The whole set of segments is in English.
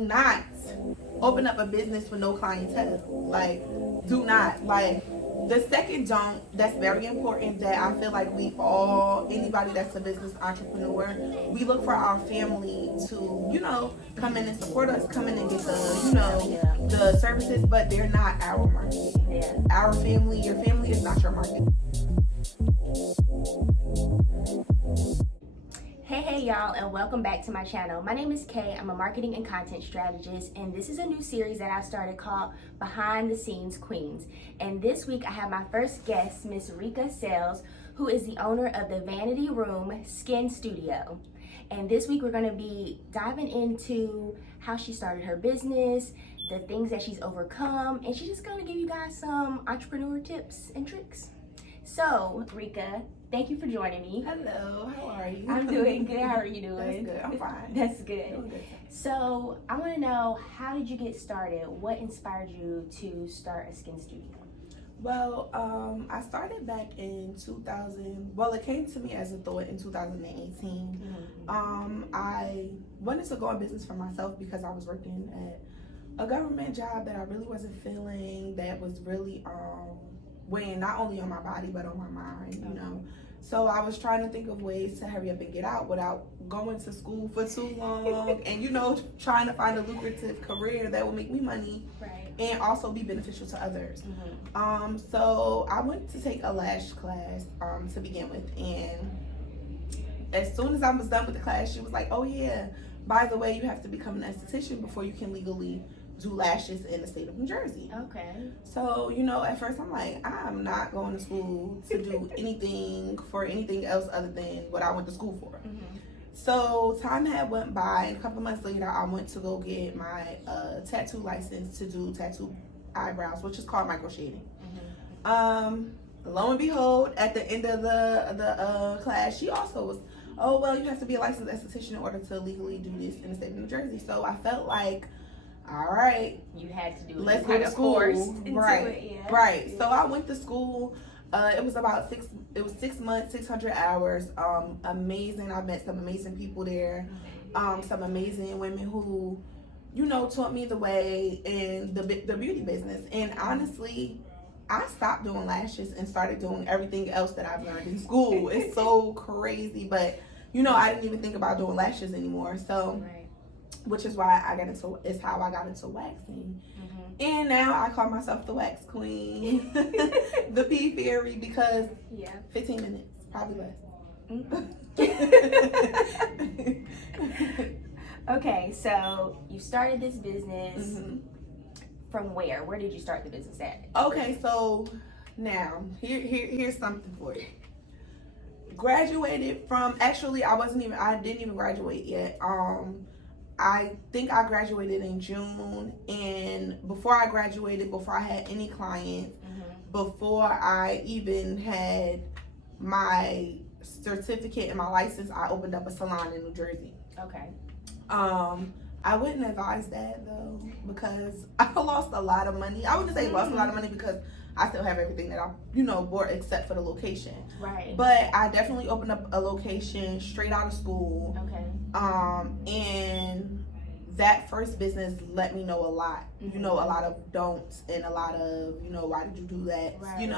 Not open up a business with no clientele. Like, do not. Like, the second don't, that's very important, that I feel like we all, anybody that's a business entrepreneur, we look for our family to, come in and support us, come in and get the services, but they're not our market. Yeah. Our family, your family is not your market. Hey y'all, and welcome back to my channel. My name is Kay. I'm a marketing and content strategist, and this is a new series that I've started called Behind the Scenes Queens. And this week I have my first guest, Miss Reaka Sales, who is the owner of the Vanity Room Skin Studio. And this week we're going to be diving into how she started her business, the things that she's overcome, and she's just going to give you guys some entrepreneur tips and tricks. So, Reaka, thank you for joining me. Hello, how are you? I'm doing good. How are you doing? That's good. I'm fine. That's good. So, I want to know, how did you get started? What inspired you to start a skin studio? Well, I started back in 2000. Well, it came to me as a thought in 2018. I wanted to go in business for myself because I was working at a government job that I really wasn't feeling, that was really weighing not only on my body but on my mind, So I was trying to think of ways to hurry up and get out without going to school for too long and, trying to find a lucrative career that will make me money. Right. And also be beneficial to others. So I went to take a lash class to begin with, and as soon as I was done with the class, she was like, oh yeah, by the way, you have to become an esthetician before you can legally do lashes in the state of New Jersey. Okay. So, at first I'm like, I'm not going to school to do anything else other than what I went to school for. So time had went by, and a couple months later, I went to go get my tattoo license to do tattoo eyebrows, which is called micro shading. Lo and behold, at the end of the class, she also was, oh well, you have to be a licensed esthetician in order to legally do this in the state of New Jersey. So I felt like, all right, You had to do it. let's go to school. Right. Yeah. So I went to school. It was about 6 months, 600 hours. Amazing. I met some amazing people there. Some amazing women who, taught me the way in the beauty business. And honestly, I stopped doing lashes and started doing everything else that I've learned in school. It's so crazy, but I didn't even think about doing lashes anymore. So, which is why it's how I got into waxing. And now I call myself the wax queen, the pea fairy, because 15 minutes, probably less. Okay, so you started this business from where? Where did you start the business at? Okay, so now here's something for you. Graduated from, actually I didn't even graduate yet. I think I graduated in June, and before I graduated, before I had any clients, before I even had my certificate and my license, I opened up a salon in New Jersey. Okay. I wouldn't advise that though, because I lost a lot of money. I wouldn't say lost a lot of money because I still have everything that I, bought except for the location. Right. But I definitely opened up a location straight out of school. Okay. And that first business let me know a lot. A lot of don'ts and a lot of, why did you do that? Right.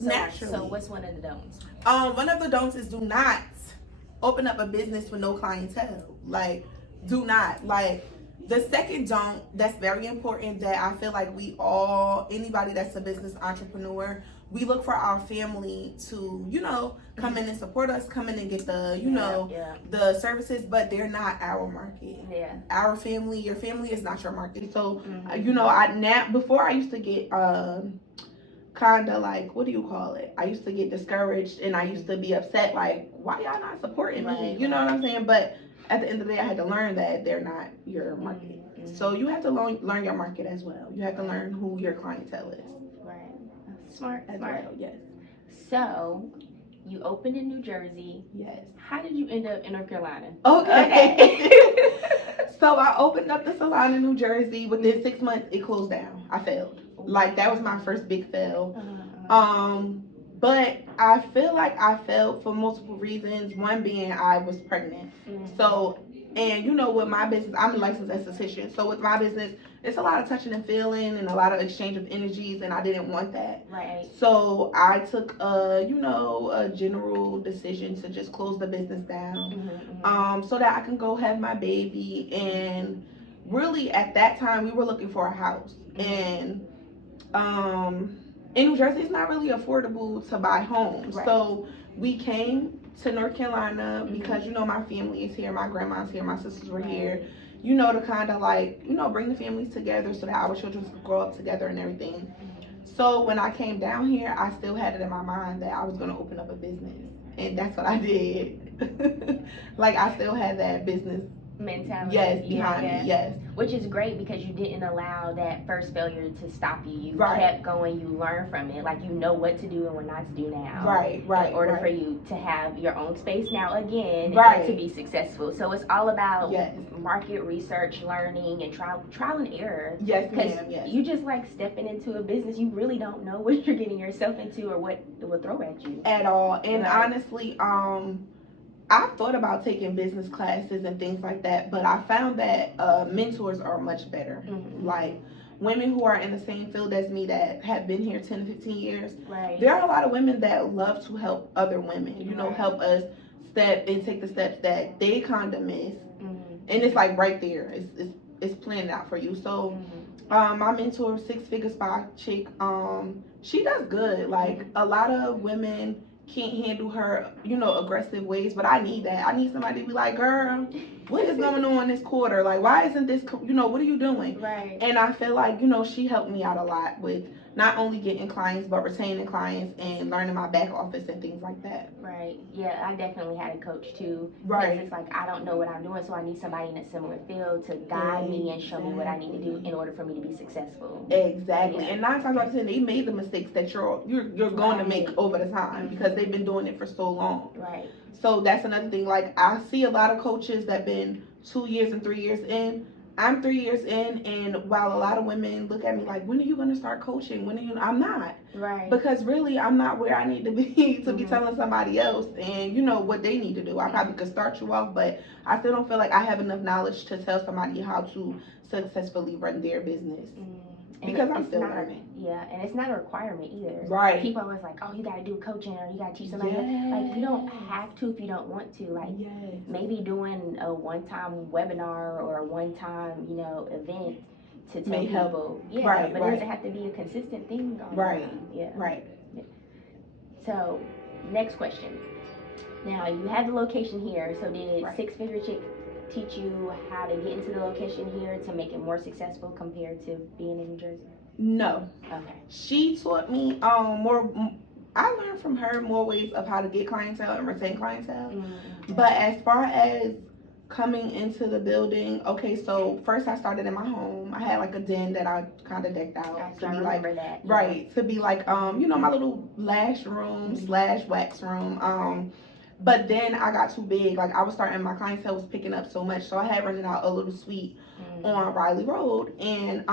Naturally. So what's one of the don'ts? One of the don'ts is do not open up a business with no clientele. Like, do not. Like, the second don't, that's very important, that I feel like we all, anybody that's a business entrepreneur, we look for our family to, come in and support us, come in and get the, the services, but they're not our market. Yeah. Our family, your family is not your market. So, before I used to get, kind of like, what do you call it? I used to get discouraged and I used to be upset, like, why y'all not supporting me? You know what I'm saying? But at the end of the day, I had to learn that they're not your market. So you have to learn your market as well. You have to learn who your clientele is. Right. Smart. Well, yes. So you opened in New Jersey. Yes. How did you end up in North Carolina? Okay. So I opened up the salon in New Jersey. Within 6 months, it closed down. I failed. Like, that was my first big fail. But I feel like I failed for multiple reasons. One being I was pregnant. So And you know, with my business, I'm a licensed esthetician. So with my business, it's a lot of touching and feeling and a lot of exchange of energies, and I didn't want that. Right. So I took a general decision to just close the business down, so that I can go have my baby. And really, at that time, we were looking for a house, and in New Jersey, it's not really affordable to buy homes. Right. So we came to North Carolina because, you know, my family is here, my grandma's here, my sisters were here, you know, to kind of like, you know, bring the families together so that our children could grow up together and everything. So when I came down here, I still had it in my mind that I was going to open up a business. And that's what I did. Like, I still had that business mentality. Yes, behind me, yes. Which is great because you didn't allow that first failure to stop you. You Right. kept going, you learned from it. Like, you know what to do and what not to do now. Right. In order for you to have your own space now again Right. and to be successful. So it's all about Yes. market research, learning, and trial and error. Yes, Because ma'am, yes. you just like stepping into a business, you really don't know what you're getting yourself into or what it will throw at you. At all. And Right. honestly, I thought about taking business classes and things like that, but I found that mentors are much better. Like women who are in the same field as me that have been here 10 to 15 years. Right. There are a lot of women that love to help other women, you know, Right. help us step and take the steps that they kind of miss. And it's like right there. It's planned out for you. So my mentor, 6 Figure Spa chick, she does good. Like a lot of women can't handle her, you know, aggressive ways, but I need that. I need somebody to be like, girl, what is going on this quarter? Like, why isn't this, you know, what are you doing? Right. And I feel like, you know, she helped me out a lot with not only getting clients, but retaining clients and learning my back office and things like that. Right. Yeah, I definitely had a coach too. Right. It's like I don't know what I'm doing, so I need somebody in a similar field to guide me and show me what I need to do in order for me to be successful. Exactly. Yeah. And 9 times out of 10, they made the mistakes that you're going to make over the time because they've been doing it for so long. Right. So that's another thing. Like I see a lot of coaches that been 2 years and 3 years in. I'm 3 years in, and while a lot of women look at me like, when are you going to start coaching? When are you? I'm not. Right. Because really, I'm not where I need to be to be telling somebody else and, you know, what they need to do. I probably could start you off, but I still don't feel like I have enough knowledge to tell somebody how to successfully run their business. Because I'm still learning. Yeah, and it's not a requirement either. Right. People always like, oh, you got to do coaching or you got to teach somebody. Yes. Like, you don't have to if you don't want to. Like, Yes. maybe doing a one-time webinar or a one-time, you know, event to tell May help. people. Yeah, Right, but right. it doesn't have to be a consistent thing. All the Right. time. Yeah. Right. So, next question. Now, you had the location here, so did Right. 6 Figure Chick teach you how to get into the location here to make it more successful compared to being in New Jersey? No. Okay. She taught me more. I learned from her more ways of how to get clientele and retain clientele. But as far as coming into the building, okay, so first I started in my home. I had like a den that I kind of decked out to be like, that. right, to be like, you know, my little lash room / wax room. But then I got too big. Like I was starting, my clientele was picking up so much, so I had rented out a little suite on Riley Road, and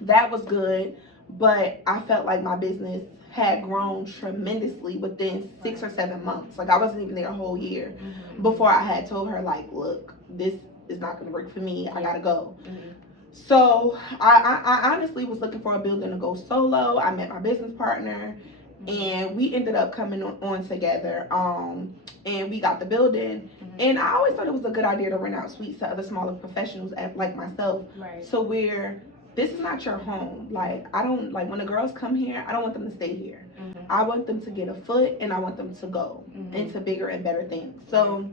that was good. But I felt like my business had grown tremendously within 6 or 7 months. Like I wasn't even there a whole year before I had told her like, look, this is not gonna work for me. I gotta go. So I honestly was looking for a building to go solo. I met my business partner, and we ended up coming on together. And we got the building. And I always thought it was a good idea to rent out suites to other smaller professionals like myself. Right. So where this is not your home. Like I don't like when the girls come here, I don't want them to stay here. I want them to get a foot, and I want them to go into bigger and better things. So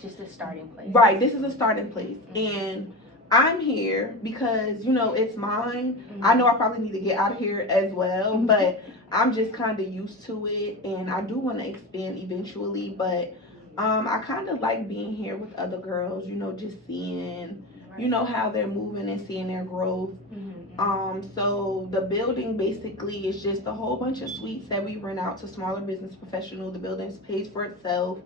just a starting place. Right, this is a starting place. And I'm here because, you know, it's mine. I know I probably need to get out of here as well, but I'm just kind of used to it, and I do want to expand eventually, but I kind of like being here with other girls, you know, just seeing, you know, how they're moving and seeing their growth. So the building basically is just a whole bunch of suites that we rent out to smaller business professionals. The building pays for itself.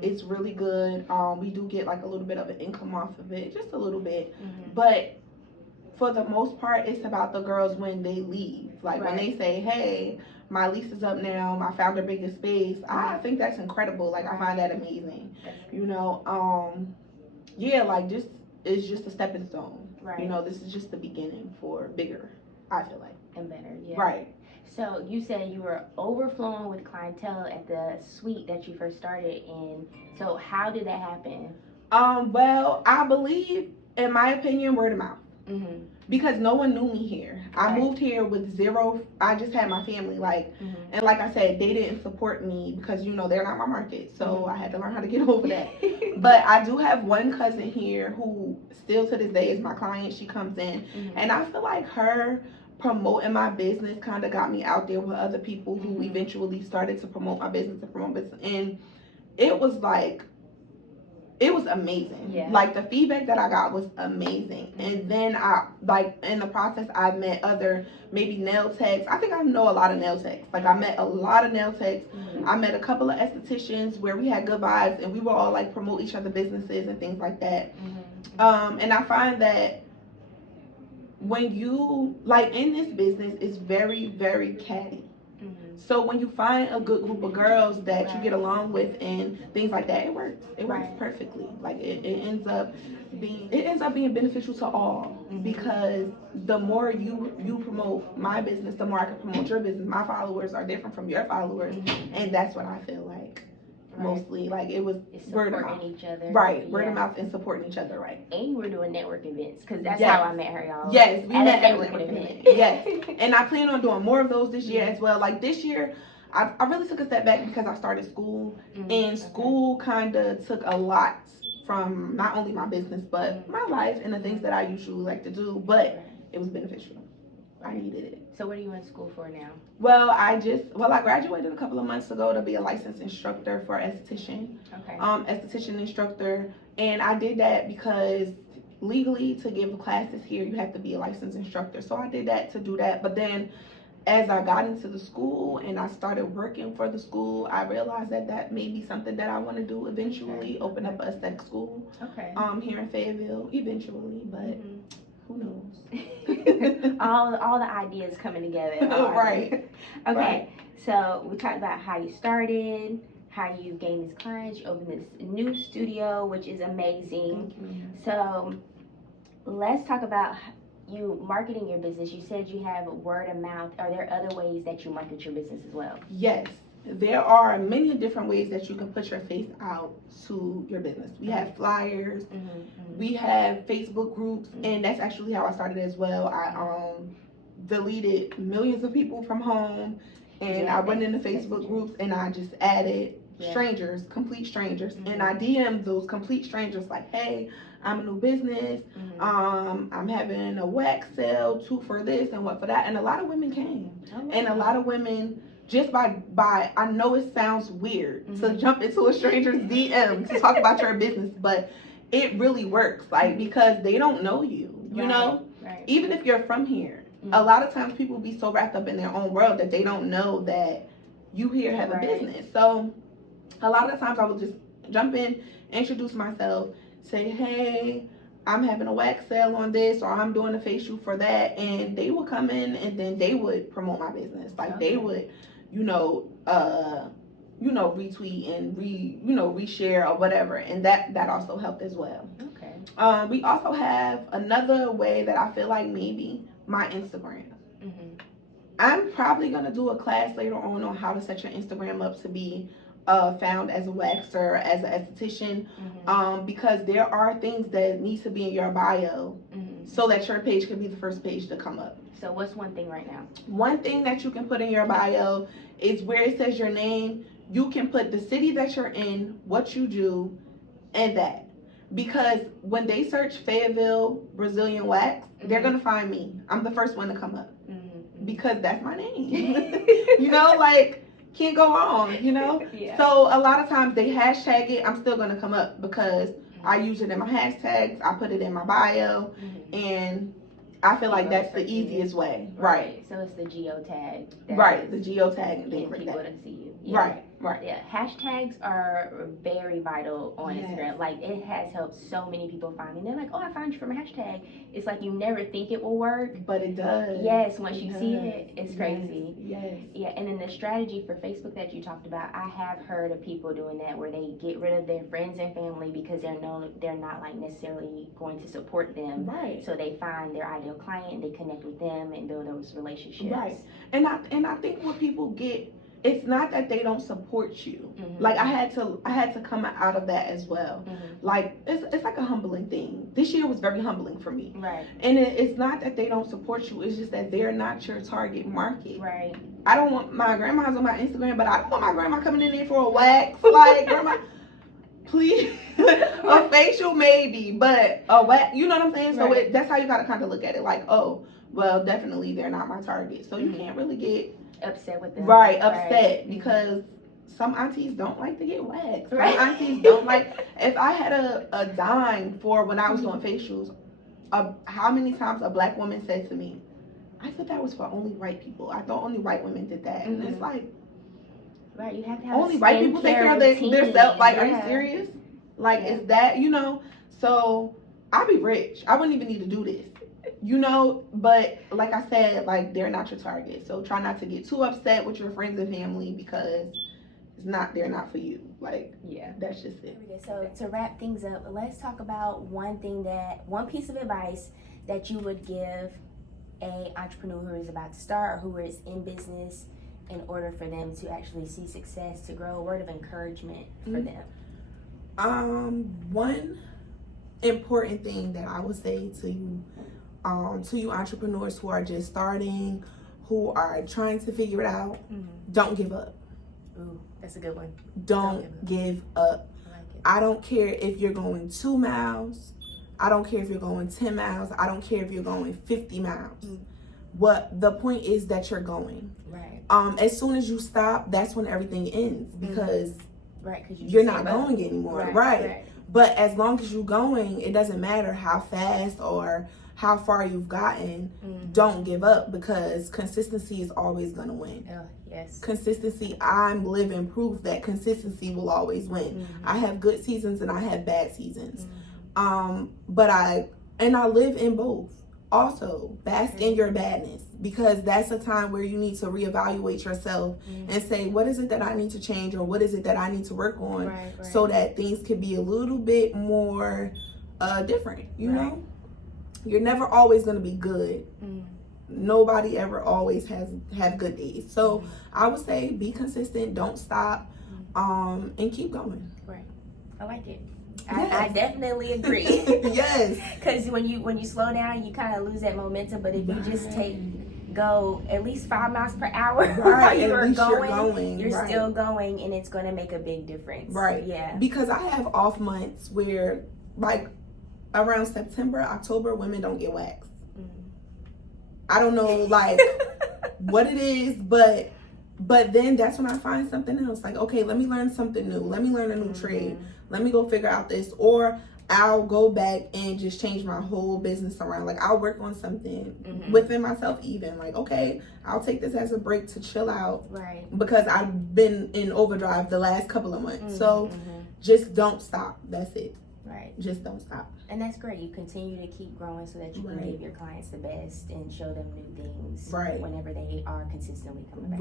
It's really good. We do get like a little bit of an income off of it, just a little bit. But for the most part, it's about the girls when they leave. Like when they say, hey, my lease is up now, I found a bigger space. I think that's incredible. Like I find that amazing. You know, yeah, like just it's just a stepping stone. Right. You know, this is just the beginning for bigger, I feel like. And better, yeah. Right. So you said you were overflowing with clientele at the suite that you first started in. So how did that happen? Well, I believe, in my opinion, word of mouth. Mm-hmm. Because no one knew me here. Right. I moved here with zero. I just had my family, like, and like I said, they didn't support me because, you know, they're not my market. So I had to learn how to get over that. But I do have one cousin here who still to this day is my client. She comes in, and I feel like her promoting my business kind of got me out there with other people who eventually started to promote my business and it was like, it was amazing. Yeah. Like the feedback that I got was amazing. And then I, like, in the process, I met other maybe nail techs. I think I know a lot of nail techs. Like I met a lot of nail techs. I met a couple of estheticians where we had good vibes and we would all like promote each other's businesses and things like that. And I find that when you, like, in this business, it's very, very catty. So when you find a good group of girls that you get along with and things like that, it works. It works perfectly. Like it ends up being beneficial to all because the more you promote my business, the more I can promote your business. My followers are different from your followers, and that's what I feel like. Mostly, like it was word of mouth. Each other. Right, word of mouth and supporting each other, right. And you were doing network events, because that's how I met her, y'all. Yes, we met at network event. Yes, and I plan on doing more of those this year as well. Like this year, I really took a step back because I started school, and school kind of took a lot from not only my business, but my life and the things that I usually like to do, but it was beneficial. I needed it. So what are you in school for now? Well, I graduated a couple of months ago to be a licensed instructor for esthetician. Okay. Esthetician instructor, and I did that because legally to give classes here you have to be a licensed instructor. So I did that to do that. But then as I got into the school and I started working for the school, I realized that may be something that I want to do eventually. Open up an aesthetic school. Okay. Here in Fayetteville eventually, but. Who knows? all the ideas coming together. Right. Okay. Right. So we talked about how you started, how you gained these clients, you opened this new studio, which is amazing. So let's talk about you marketing your business. You said you have word of mouth. Are there other ways that you market your business as well? Yes. There are many different ways that you can put your face out to your business. We have flyers, we have Facebook groups, and that's actually how I started as well. I deleted millions of people from home, and I went into Facebook groups and I just added strangers, complete strangers, and I DM'd those complete strangers like, hey, I'm a new business, I'm having a wax sale, 2 for this and 1 for that, and a lot of women came, and a lot of women. Just by I know it sounds weird to jump into a stranger's DM to talk about your business, but it really works, like, because they don't know you, you know? Right. Even if you're from here, a lot of times people be so wrapped up in their own world that they don't know that you here have a business. So a lot of times I will just jump in, introduce myself, say, hey, I'm having a wax sale on this, or I'm doing a facial for that, and they will come in and then they would promote my business. Like they would, retweet and reshare or whatever, and that also helped as well. Okay. We also have another way that I feel like maybe my Instagram. I'm probably gonna do a class later on how to set your Instagram up to be found as a waxer, as an esthetician, because there are things that need to be in your bio so that your page can be the first page to come up. So what's one thing right now? One thing that you can put in your bio is where it says your name. You can put the city that you're in, what you do, and that. Because when they search Fayetteville Brazilian wax, they're going to find me. I'm the first one to come up. Because that's my name. Like, can't go wrong, Yeah. So a lot of times they hashtag it. I'm still going to come up because I use it in my hashtags. I put it in my bio. And I feel like that's the easiest way. Right. So it's the geotag. Right, the geotag and things like that. People to see you. Yeah. Right. Right. Yeah, hashtags are very vital on Yes. Instagram. Like, it has helped so many people find me. They're like, oh, I found you from a hashtag. It's like you never think it will work. But it does. Yes, once It you does. see it, it's crazy. Yes. Yeah, and then the strategy for Facebook that you talked about, I have heard of people doing that where they get rid of their friends and family because they're not like necessarily going to support them. Right. So they find their ideal client, they connect with them and build those relationships. Right. And I think what people get, it's not that they don't support you. Mm-hmm. Like I had to come out of that as well. Mm-hmm. Like it's like a humbling thing. This year was very humbling for me. Right. And it's not that they don't support you. It's just that they're not your target market. Right. I don't want my grandma's on my Instagram, but I don't want my grandma coming in there for a wax. Like grandma, please, a facial maybe, but a wax. You know what I'm saying? So Right. that's how you gotta kind of look at it. Like, oh, well, definitely they're not my target. So you Mm-hmm. can't really get Upset with them. upset Mm-hmm. because some aunties don't like to get waxed. Right. Some aunties don't like. If I had a dime for when I was doing facials, how many times a black woman said to me, I thought that was for only white people. I thought only white women did that. Mm-hmm. And it's like, right, you have to have only white people take care of their self. Like, are you serious? Like, is that, So I'd be rich. I wouldn't even need to do this. But like I said, like they're not your target. So try not to get too upset with your friends and family because they're not for you. Like, yeah, that's just it. So to wrap things up, let's talk about one piece of advice that you would give a entrepreneur who is about to start or who is in business in order for them to actually see success, to grow. A word of encouragement for them. One important thing that I would say to you entrepreneurs who are just starting, who are trying to figure it out, don't give up. Ooh, that's a good one. Don't give up. I like it. I don't care if you're going 2 miles. I don't care if you're going 10 miles. I don't care if you're going 50 miles. The point is that you're going. Right. As soon as you stop, that's when everything ends because right, because you're not going anymore. Right. But as long as you're going, it doesn't matter how fast or how far you've gotten. Don't give up because consistency is always going to win. Oh, yes. Consistency, I'm living proof that consistency will always win. I have good seasons and I have bad seasons. But I live in both. Also, bask in your badness because that's a time where you need to reevaluate yourself and say, what is it that I need to change or what is it that I need to work on so that things can be a little bit more different, you know? You're never always going to be good. Nobody ever always have good days. So I would say be consistent, don't stop, and keep going. Right. I like it. Yes. I definitely agree. Yes. Because when you slow down, you kind of lose that momentum. But if you just go at least 5 miles per hour, you're still going, and it's going to make a big difference. Right. Yeah. Because I have off months where, like, around September, October, women don't get waxed. I don't know, like, what it is, but then that's when I find something else. Like, okay, let me learn something new. Let me learn a new trade. Let me go figure out this. Or I'll go back and just change my whole business around. Like, I'll work on something within myself even. Like, okay, I'll take this as a break to chill out. Right. Because I've been in overdrive the last couple of months. So just don't stop. That's it. Right. Just don't stop. And that's great. You continue to keep growing so that you can give your clients the best and show them new things whenever they are consistently coming back.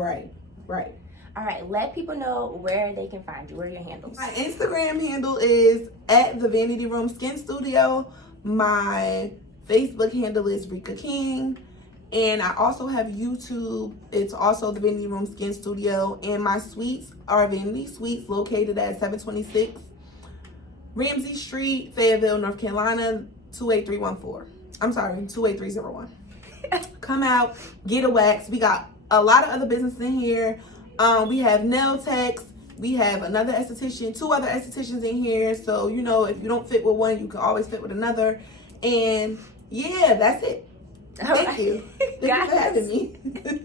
Right. All right, let people know where they can find you. Where are your handles? My Instagram handle is at the Vanity Room Skin Studio. My Facebook handle is Reaka King. And I also have YouTube. It's also the Vanity Room Skin Studio. And my suites are Vanity Suites located at 726 Ramsey Street, Fayetteville, North Carolina, 28314. I'm sorry, 28301. Come out, get a wax. We got a lot of other business in here. We have nail techs. We have another esthetician, 2 other estheticians in here. So, if you don't fit with one, you can always fit with another. And yeah, that's it. Thank you. Thank you for having me.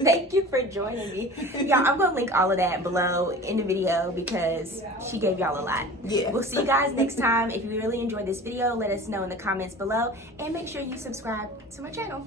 Thank you for joining me. Y'all, I'm going to link all of that below in the video because she gave y'all a lot. Yeah. We'll see you guys next time. If you really enjoyed this video, let us know in the comments below. And make sure you subscribe to my channel.